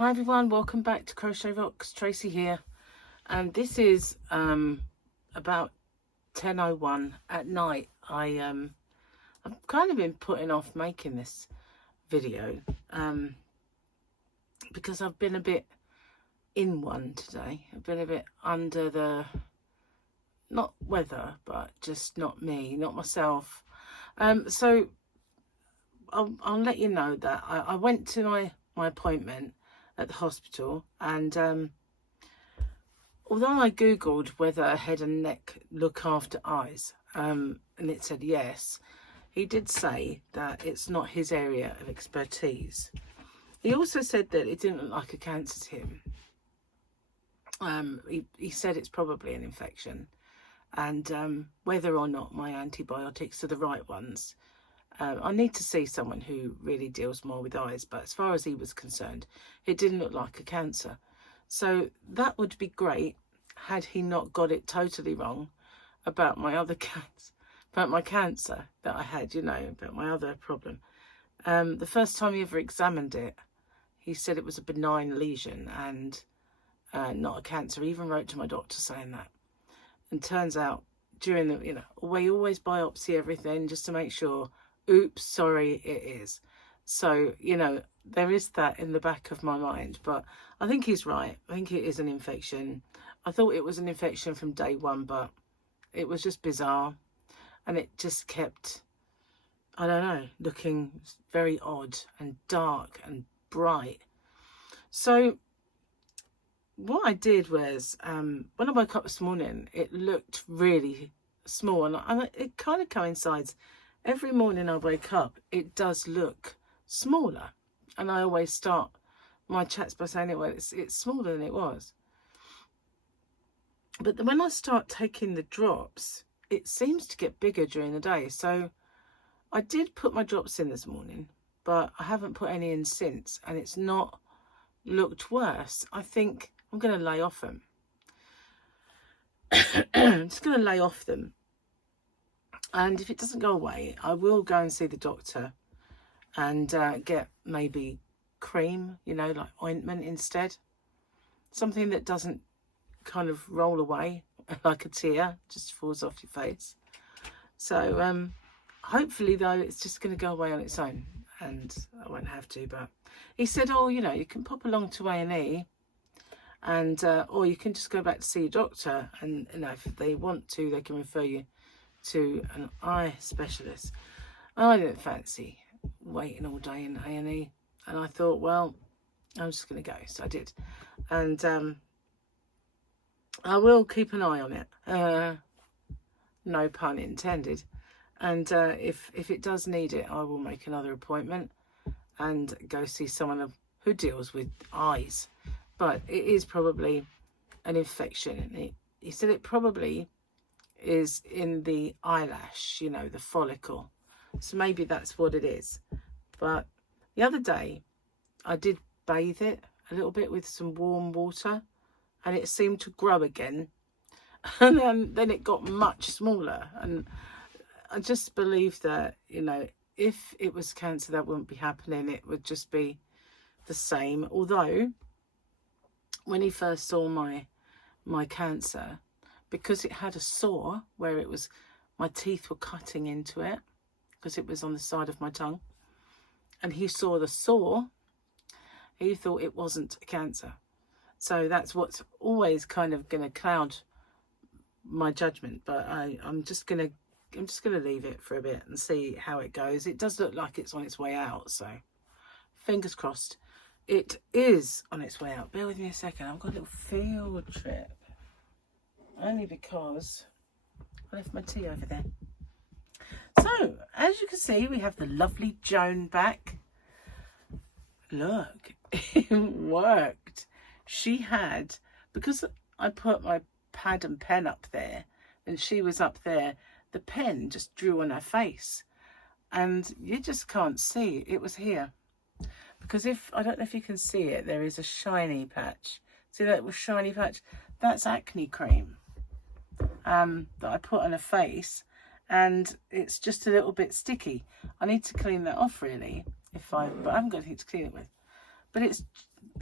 Hi everyone, welcome back to Crochet Rocks. Tracy here, and this is about 10:01 at night. I've kind of been putting off making this video because I've been a bit in one today. I've been a bit under the, not weather, but just not me, not myself. So I'll let you know that I went to my appointment at the hospital, and although I googled whether head and neck look after eyes, and it said yes, he did say that it's not his area of expertise. He also said that it didn't look like a cancer to him. He said it's probably an infection, and whether or not my antibiotics are the right ones, I need to see someone who really deals more with eyes, but as far as he was concerned, it didn't look like a cancer. So that would be great had he not got it totally wrong about my other about my cancer that I had, you know, about my other problem. The first time he ever examined it, he said it was a benign lesion and not a cancer. He even wrote to my doctor saying that. And turns out during the, you know, we always biopsy everything just to make sure. Oops, sorry, it is. So, you know, there is that in the back of my mind, but I think he's right. I think it is an infection. I thought it was an infection from day one, but it was just bizarre. And it just kept, I don't know, looking very odd and dark and bright. So what I did was, when I woke up this morning, it looked really small, and it kind of coincides. Every morning I wake up, it does look smaller, and I always start my chats by saying, well, it's smaller than it was. But when I start taking the drops, it seems to get bigger during the day. So I did put my drops in this morning, but I haven't put any in since, and it's not looked worse. I think I'm going to lay off them. I'm just going to lay off them. And if it doesn't go away, I will go and see the doctor and get maybe cream, you know, like ointment instead. Something that doesn't kind of roll away like a tear, just falls off your face. So hopefully, though, it's just going to go away on its own and I won't have to. But he said, oh, you know, you can pop along to A&E and or you can just go back to see your doctor, and you know, if they want to, they can refer you to an eye specialist. I didn't fancy waiting all day in A&E, and I thought, well, I'm just going to go. So I did, and I will keep an eye on it. No pun intended. And if it does need it, I will make another appointment and go see someone who deals with eyes. But it is probably an infection. He said it probably is in the eyelash, you know, the follicle. So maybe that's what it is. But the other day I did bathe it a little bit with some warm water, and it seemed to grow again. And then it got much smaller. And I just believe that, you know, if it was cancer, that wouldn't be happening. It would just be the same. Although when he first saw my cancer, because it had a sore where it was, my teeth were cutting into it because it was on the side of my tongue, and he saw the sore, he thought it wasn't a cancer. So that's what's always kind of going to cloud my judgment. But I'm just going to leave it for a bit and see how it goes. It does look like it's on its way out, so fingers crossed it is on its way out. Bear with me a second. I've got a little field trip. Only because I left my tea over there. So, as you can see, we have the lovely Joan back. Look, it worked. She had, because I put my pad and pen up there, and she was up there, the pen just drew on her face. And you just can't see. It was here. Because I don't know if you can see it, there is a shiny patch. See that little shiny patch? That's acne cream. That I put on her face, and it's just a little bit sticky. I need to clean that off really, but I haven't got anything to clean it with. But it's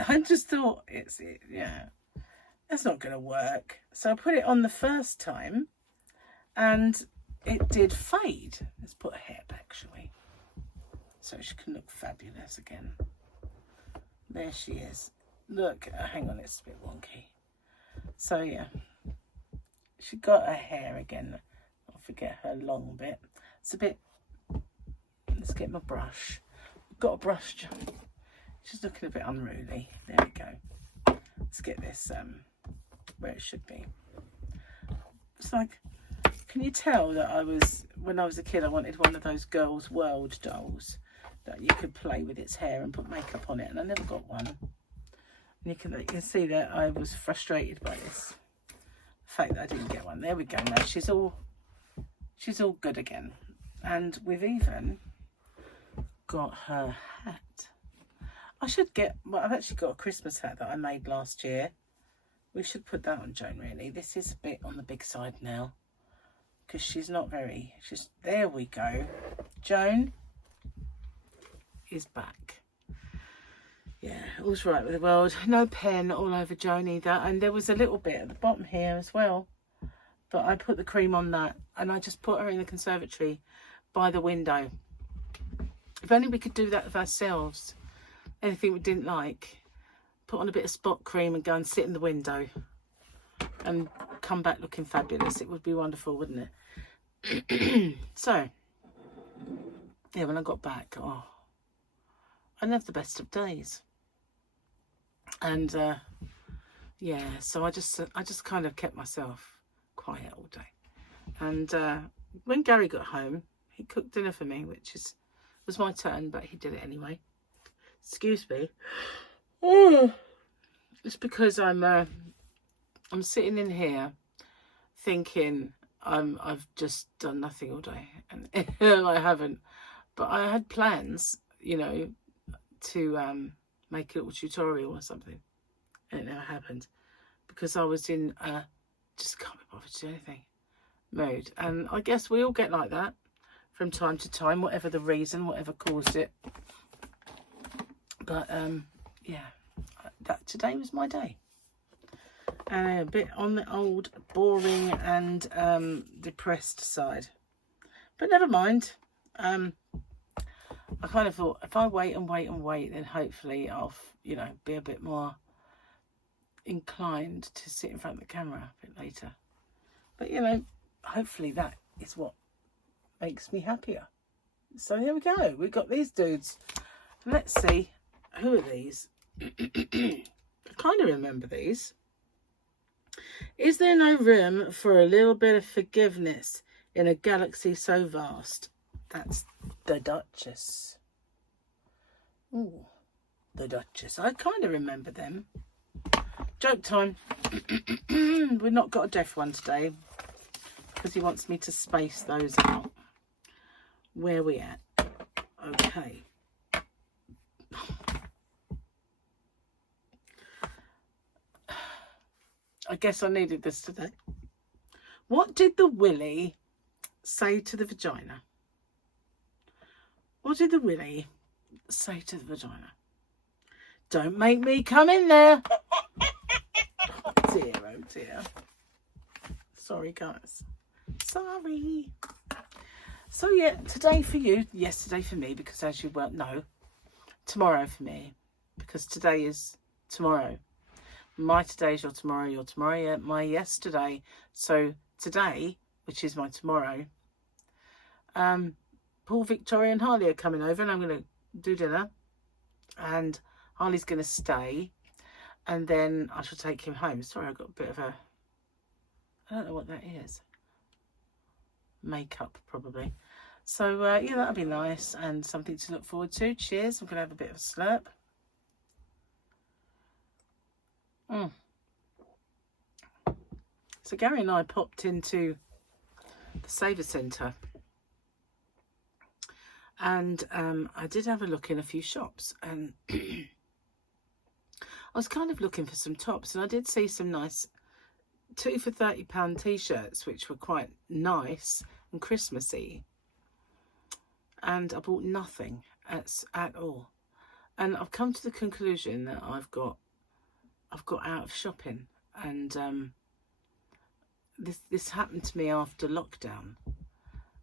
I just thought yeah, that's not going to work. So I put it on the first time and it did fade. Let's put her hair back, shall we? So she can look fabulous again. There she is. Look, hang on, it's a bit wonky. So yeah, she got her hair again. I'll forget her long bit. It's a bit, let's get my brush. I've got a brush, John. She's looking a bit unruly. There we go. Let's get this where it should be. It's like, can you tell that when I was a kid, I wanted one of those Girls' World dolls that you could play with its hair and put makeup on it, and I never got one. And you can see that I was frustrated by this. The fact that I didn't get one. There we go. Now she's all good again. And we've even got her hat. I should get, well, I've actually got a Christmas hat that I made last year. We should put that on Joan, really. This is a bit on the big side now, because she's not very, there we go. Joan is back. Yeah, all's right with the world. No pen all over Joan either. And there was a little bit at the bottom here as well. But I put the cream on that, and I just put her in the conservatory by the window. If only we could do that with ourselves. Anything we didn't like, put on a bit of spot cream and go and sit in the window and come back looking fabulous. It would be wonderful, wouldn't it? So, yeah, when I got back, oh, I didn't have the best of days. And yeah, so I just kind of kept myself quiet all day. And when Gary got home, he cooked dinner for me, which was my turn, but he did it anyway. Excuse me. Oh, it's because I'm sitting in here thinking I've just done nothing all day, and I haven't. But I had plans, you know, to make a little tutorial or something, and it never happened because I was in just can't be bothered to do anything mood. And I guess we all get like that from time to time, whatever the reason, whatever caused it. But yeah, that today was my day. A bit on the old boring and depressed side, but never mind. I kind of thought if I wait and wait and wait, then hopefully I'll, you know, be a bit more inclined to sit in front of the camera a bit later. But you know, hopefully that is what makes me happier. So here we go. We've got these dudes. Let's see. Who are these? I kind of remember these. Is there no room for a little bit of forgiveness in a galaxy so vast? That's the Duchess. Ooh, the Duchess. I kind of remember them. Joke time. We've not got a deaf one today because he wants me to space those out. Where are we at? Okay. I guess I needed this today. What did the willy say to the vagina? What did the willy say to the vagina? Don't make me come in there. Oh dear, oh dear. Sorry, guys. Sorry. So yeah, today for you, yesterday for me, because as you well know, tomorrow for me, because today is tomorrow. My today is your tomorrow, yeah, my yesterday. So today, which is my tomorrow, Paul, Victoria and Harley are coming over, and I'm going to do dinner, and Harley's going to stay, and then I shall take him home. Sorry, I've got a bit of a, I don't know what that is. Makeup, probably. So, yeah, that'll be nice and something to look forward to. Cheers. I'm going to have a bit of a slurp. So Gary and I popped into the Saver Centre, and I did have a look in a few shops, and I was kind of looking for some tops, and I did see some nice 2 for £30 t-shirts, which were quite nice and Christmassy, and I bought nothing at all. And I've come to the conclusion that I've got out of shopping, and this happened to me after lockdown,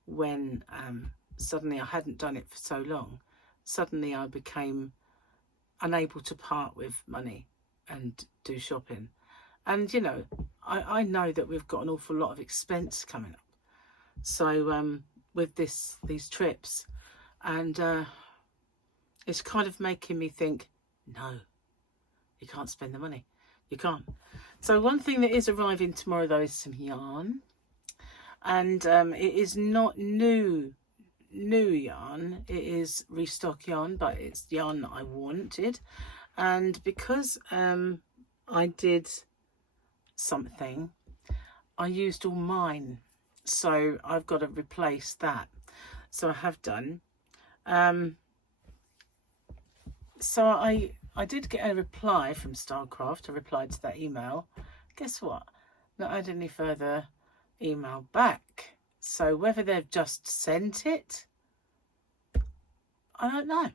when suddenly I hadn't done it for so long. Suddenly I became unable to part with money and do shopping. And you know, I know that we've got an awful lot of expense coming up, so with these trips, and it's kind of making me think, no, you can't spend the money. You can't. So one thing that is arriving tomorrow, though, is some yarn. And it is not new yarn. It is restock yarn, but it's yarn that I wanted. And because I did something, I used all mine. So I've got to replace that. So I have done. So I did get a reply from Starcraft. I replied to that email. Guess what? Not had any further email back. So whether they've just sent it, I don't know.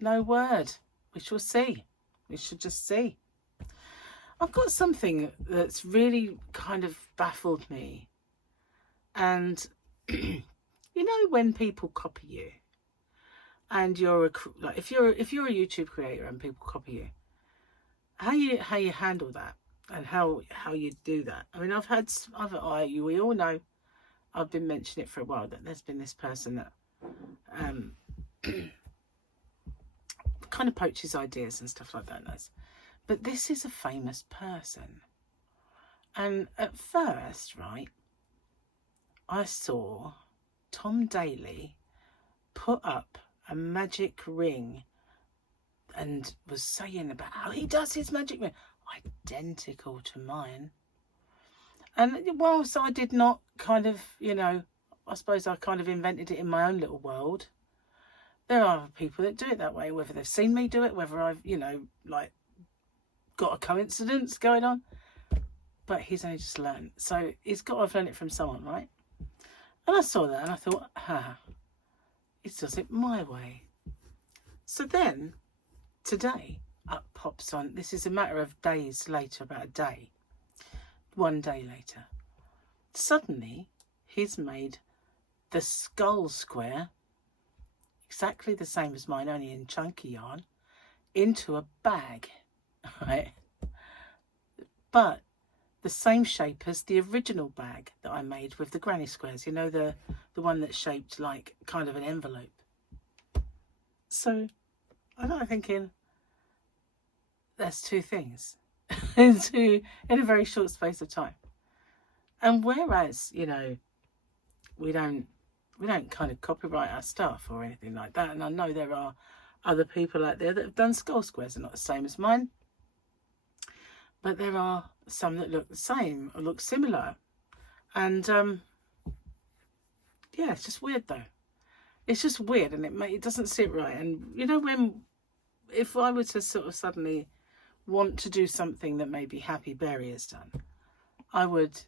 No word. We shall see. We should just see. I've got something that's really kind of baffled me. And you know, when people copy you, and you're like, if you're a YouTube creator and people copy you, how you handle that, and how you do that. I mean, we all know, I've been mentioning it for a while, that there's been this person that kind of poaches ideas and stuff like that. But this is a famous person, and at first, right, I saw Tom Daley put up a magic ring and was saying about how he does his magic ring identical to mine. And whilst I did not kind of, you know, I suppose I kind of invented it in my own little world, there are people that do it that way, whether they've seen me do it, whether I've, you know, like, got a coincidence going on. But he's only just learned, so he's got to have learned it from someone, right? And I saw that and I thought, it does it my way. So then, today, up pops on, this is a matter of days later, about a day, one day later, suddenly he's made the skull square, exactly the same as mine, only in chunky yarn, into a bag, right? But the same shape as the original bag that I made with the granny squares, you know, the one that's shaped like kind of an envelope. So I'm not thinking, that's two things in a very short space of time. And whereas, you know, we don't kind of copyright our stuff or anything like that, and I know there are other people out there that have done skull squares, are not the same as mine, but there are some that look the same or look similar. And yeah, it's just weird though. It's just weird, and it doesn't sit right. And you know, if I were to sort of suddenly want to do something that maybe Happy Berry has done, I would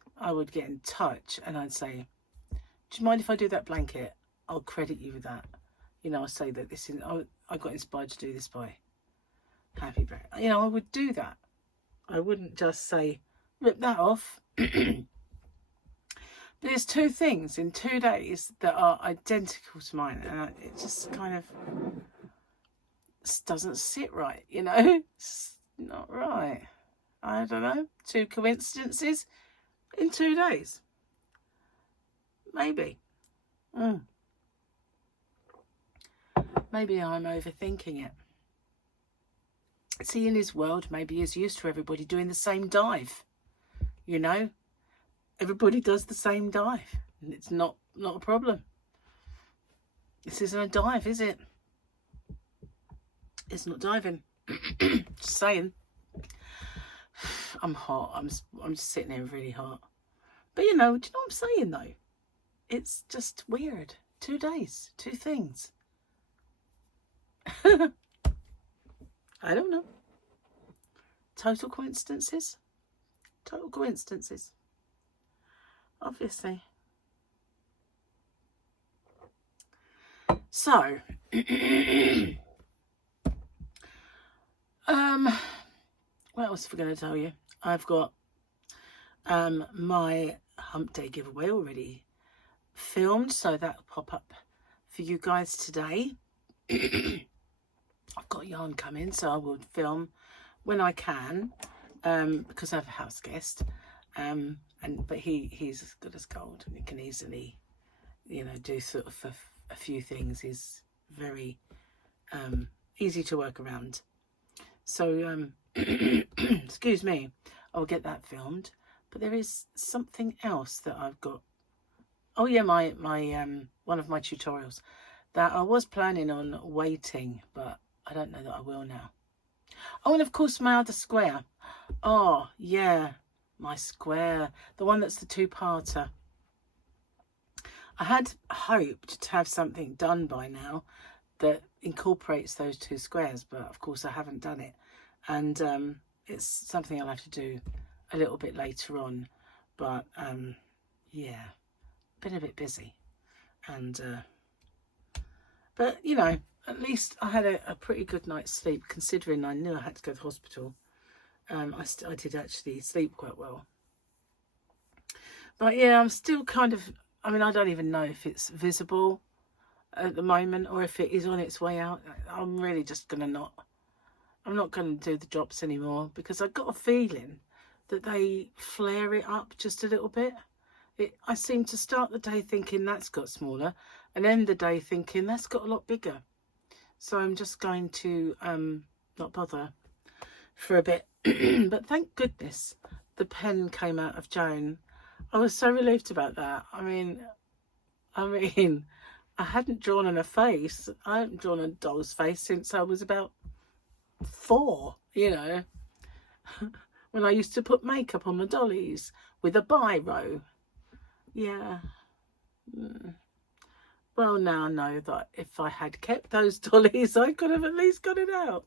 get in touch and I'd say, do you mind if I do that blanket? I'll credit you with that. You know, I'll say that this is, I got inspired to do this by Happy Berry. You know, I would do that. I wouldn't just say, rip that off. There's two things in 2 days that are identical to mine, and it just kind of just doesn't sit right, you know? It's not right. I don't know. 2 coincidences in 2 days. Maybe. Maybe I'm overthinking it. See, in his world, maybe he's used to everybody doing the same dive, you know? Everybody does the same dive, and it's not a problem. This isn't a dive, is it? It's not diving. Just saying. I'm hot. I'm just sitting here really hot. But you know, do you know what I'm saying though? It's just weird. 2 days, 2 things. I don't know. Total coincidences? Total coincidences. Obviously. So, What else are we going to tell you? I've got my hump day giveaway already filmed, so that'll pop up for you guys today. I've got yarn coming, so I will film when I can, because I have a house guest, but he's good as gold, and he can easily, you know, do sort of a few things. He's very easy to work around. So excuse me, I'll get that filmed. But there is something else that I've got. Oh yeah, my one of my tutorials that I was planning on waiting, but I don't know that I will now. Oh, and of course my other square. Oh yeah, my square, the one that's the two-parter. I had hoped to have something done by now that incorporates those two squares, but of course I haven't done it, and it's something I'll have to do a little bit later on. But yeah, been a bit busy, and but you know, at least I had a pretty good night's sleep, considering I knew I had to go to the hospital. I did actually sleep quite well, but yeah, I'm still kind of, I mean, I don't even know if it's visible at the moment or if it is on its way out. I'm really just I'm not going to do the drops anymore, because I've got a feeling that they flare it up just a little bit. I seem to start the day thinking that's got smaller and end the day thinking that's got a lot bigger. So I'm just going to not bother for a bit. But thank goodness the pen came out of Joan. I was so relieved about that. I mean, I hadn't drawn on a face. I haven't drawn a doll's face since I was about 4, you know, when I used to put makeup on the dollies with a biro. Yeah. Well, now I know that if I had kept those dollies, I could have at least got it out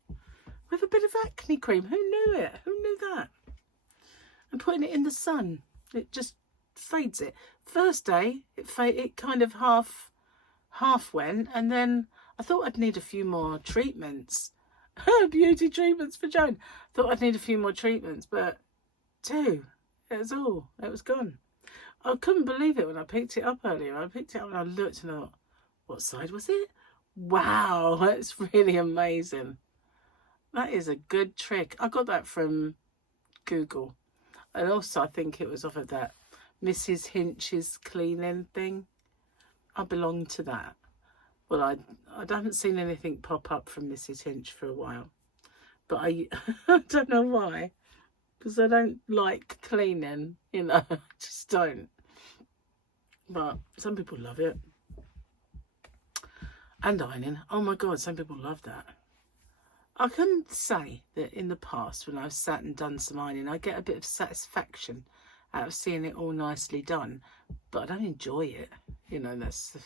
with a bit of acne cream. Who knew it? Who knew that? And putting it in the sun, it just fades it. First day, it kind of half went, and then I thought I'd need a few more treatments. Beauty treatments for Joan. Thought I'd need a few more treatments, but 2, it was gone. I couldn't believe it when I picked it up earlier. I picked it up and I looked and I thought, what side was it? Wow, that's really amazing. That is a good trick. I got that from Google, and also I think it was off of that Mrs. Hinch's cleaning thing. I belong to that. Well, I haven't seen anything pop up from Mrs. Hinch for a while, but I don't know why, because I don't like cleaning, you know. I just don't. But some people love it. And ironing. Oh my God, some people love that. I can say that in the past, when I've sat and done some ironing, I get a bit of satisfaction out of seeing it all nicely done, but I don't enjoy it. You know, that's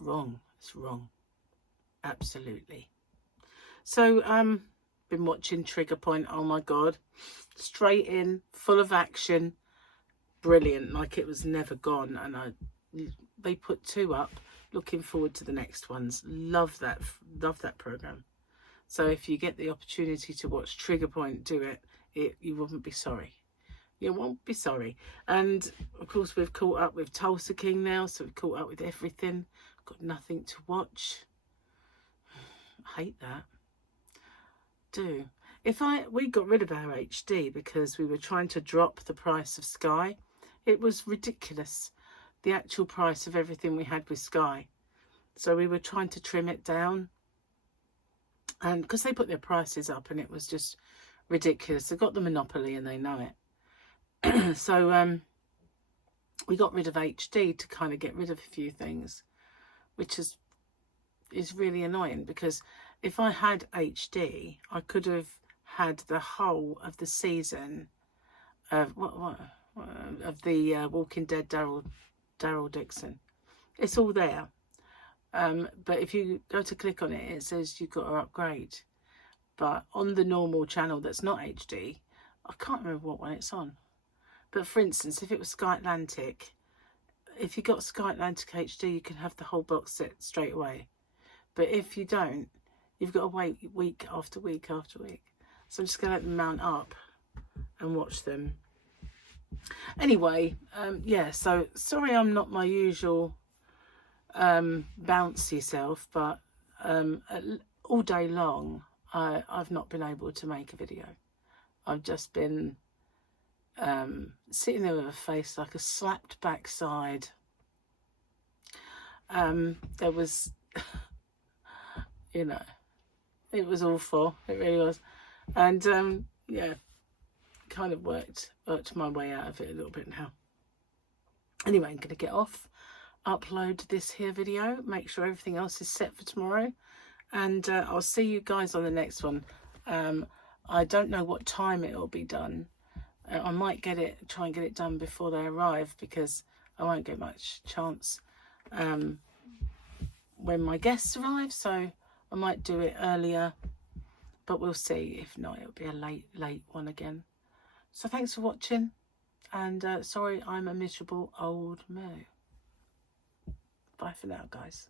wrong. It's wrong. Absolutely. So, been watching Trigger Point. Oh my God. Straight in, full of action. Brilliant. Like it was never gone. And they put 2 up. Looking forward to the next ones. Love that program. So if you get the opportunity to watch Trigger Point do it, you wouldn't be sorry. You won't be sorry. And of course we've caught up with Tulsa King now, so we've caught up with everything. Got nothing to watch. I hate that. We got rid of our HD because we were trying to drop the price of Sky. It was ridiculous, the actual price of everything we had with Sky. So we were trying to trim it down, and because they put their prices up and it was just ridiculous. They've got the monopoly and they know it. So we got rid of HD to kind of get rid of a few things, which is really annoying, because if I had HD, I could have had the whole of the season of of the Walking Dead Daryl Dixon. It's all there, but if you go to click on it, it says you've got to upgrade. But on the normal channel that's not HD, I can't remember what one it's on. But for instance, if it was Sky Atlantic, if you got Sky Atlantic HD, you can have the whole box set straight away. But if you don't, you've got to wait week after week after week. So I'm just going to let them mount up and watch them. Anyway, yeah, so sorry I'm not my usual bouncy self, but all day long I've not been able to make a video. I've just been sitting there with a face like a slapped backside. There was, you know, it was awful. It really was. And yeah, kind of worked my way out of it a little bit now. Anyway, I'm going to get off, upload this here video, make sure everything else is set for tomorrow, and I'll see you guys on the next one. I don't know what time it will be done. I might try and get it done before they arrive, because I won't get much chance when my guests arrive, so I might do it earlier, but we'll see. If not, it'll be a late one again. So thanks for watching, and sorry I'm a miserable old moo. Bye for now, guys.